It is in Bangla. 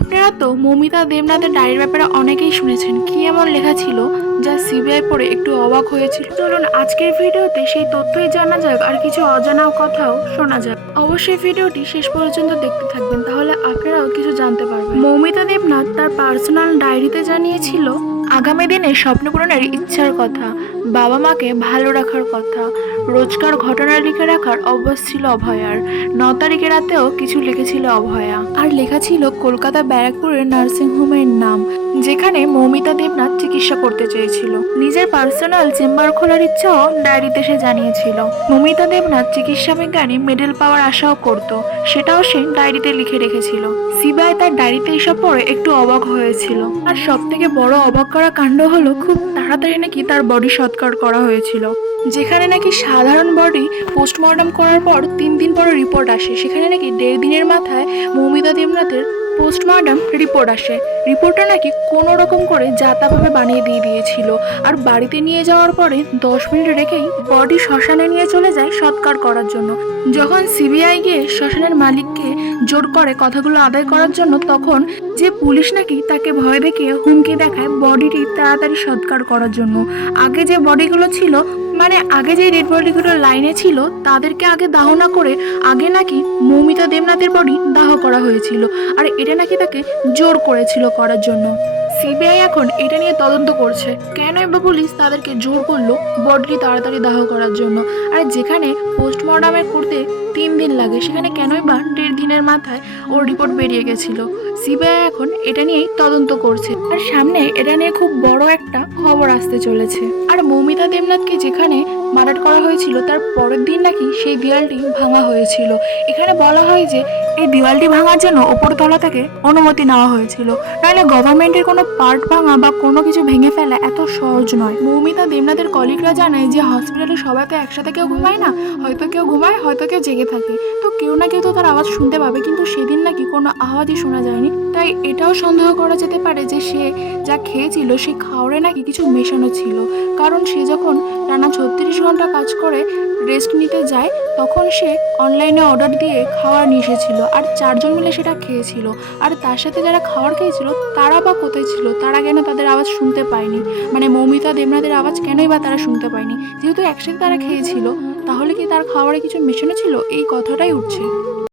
আপনারা তো মৌমিতা দেবনাথের ডায়েরির ব্যাপারে অনেকেই শুনেছেন। কি এমন লেখা ছিল যা সিবিআই পড়ে একটু অবাক হয়েছিল? চলুন আজকের ভিডিওতে সেই তথ্যই জানা যাক আর কিছু অজানা কথাও শোনা যাক। অবশ্যই ভিডিওটি শেষ পর্যন্ত দেখতে থাকবেন, তাহলে আপনারাও কিছু জানতে পারবেন। মৌমিতা দেবনাথ তার পার্সোনাল ডায়েরিতে জানিয়েছিল আগামী দিনে স্বপ্ন পূরণের ইচ্ছার কথা, বাবা মাকে ভালো রাখার কথা, রোজকার ঘটনা লিখে রাখার অভ্যাস ছিল অভয়ার। 9 তারিখে রাতেও কিছু লিখেছিল অভয়া, আর লেখা ছিল কলকাতা ব্যারাকপুরের নার্সিংহোমের নাম, যেখানে মৌমিতা দেবনাথ চিকিৎসা করতে চেয়েছিল। নিজের পার্সোনাল চেম্বার খোলার ইচ্ছাও ডায়েরিতে সে জানিয়েছিল। মৌমিতা দেবনাথ চিকিৎসা বিজ্ঞানী মেডেল পাওয়ার আশাও করত, সেটাও সে ডায়েরিতে লিখে রেখেছিল। সিবিআই তার ডায়েরিতে এসব পড়ে একটু অবাক হয়েছিল। আর সব থেকে বড় অবাক করা কাণ্ড হলো খুব তাড়াতাড়ি নাকি তার বডি সৎকার করা হয়েছিল। যেখানে নাকি সাধারণ বডি পোস্টমর্টম করার পর 3 দিন পর রিপোর্ট আসে, সেখানে নাকি 1.5 দিনের মাথায় মৌমিতা দেবনাথের পোস্টমর্টম রিপোর্ট আসে। রিপোর্টটা নাকি কোনো রকম করে যাতাভাবে বানিয়ে দিয়েছিল। আর বাড়িতে নিয়ে যাওয়ার পরে 10 মিনিট রেখেই বডি শ্মশানে নিয়ে চলে যায় সৎকার করার জন্য। যখন সিবিআই গিয়ে শ্মশানের মালিককে জোর করে কথাগুলো আদায় করার জন্য, তখন যে পুলিশ নাকি তাকে ভয় দেখিয়ে হুমকি দেখায় বডিটি তাড়াতাড়ি সৎকার করার জন্য। আগে যে বডিগুলো ছিল, মানে আগে যে ডেড বডিগুলো লাইনে ছিল, তাদেরকে আগে দাহ না করে আগে নাকি মৌমিতা দেবনাথের বডি দাহ করা হয়েছিল। আর এটা নাকি তাকে জোর করেছিল করার জন্য। সিবিআই এখন এটা নিয়ে তদন্ত করছে, কেনই বা পুলিশ তাদেরকে জোর করলো বডিটি তাড়াতাড়ি দাহ করার জন্য। আর যেখানে পোস্টমর্টমে করতে 3 দিন লাগে, সেখানে কেনই বা 1.5 দিনের মাথায় ওর রিপোর্ট বেরিয়ে গেছিল। সিবিআই এখন এটা নিয়েই তদন্ত করছে, আর সামনে এটা নিয়ে খুব বড় একটা খবর আসতে চলেছে। আর মৌমিতা দেবনাথকে যেখানে মার্ডার করা হয়েছিল, তার পরের দিন নাকি সেই দেয়ালটি ভাঙা হয়েছিল। এখানে বলা হয় যে এই দেওয়ালটি ভাঙার জন্য ওপরতলা থেকে অনুমতি নেওয়া হয়েছিল, নাহলে গভর্নমেন্টের কোনো পার্ট ভাঙা বা কোনো কিছু ভেঙে ফেলা এত সহজ নয়। মৌমিতা দেবনাথের কলিগরা জানায় যে হসপিটালে সবাই তো একসাথে কেউ ঘুমায় না, হয়তো কেউ ঘুমায়, হয়তো কেউ জেগে থাকে, তো কেউ না কেউ তো তার আওয়াজ শুনতে পাবে। কিন্তু সেদিন নাকি কোনো আওয়াজই শোনা যায়নি। তাই এটাও সন্দেহ করা যেতে পারে যে সে যা খেয়েছিল সেই খাওয়ারে নাকি কিছু মেশানো ছিল, কারণ সে যখন টানা 36 ঘন্টা কাজ করে রেস্ট নিতে যায়, তখন সে অনলাইনে অর্ডার দিয়ে খাবার নিয়ে এসেছিল, আর 4 জন মিলে সেটা খেয়েছিল। আর তার সাথে যারা খাবার খেয়েছিল তারা বা কোথায় ছিল, তারা কেন তাদের আওয়াজ শুনতে পায়নি? মানে মৌমিতা দেবনাথের আওয়াজ কেনই বা তারা শুনতে পায়নি? যেহেতু একসাথে তারা খেয়েছিল, তাহলে কি তার খাবারে কিছু মেশানো ছিল? এই কথাটাই উঠছে।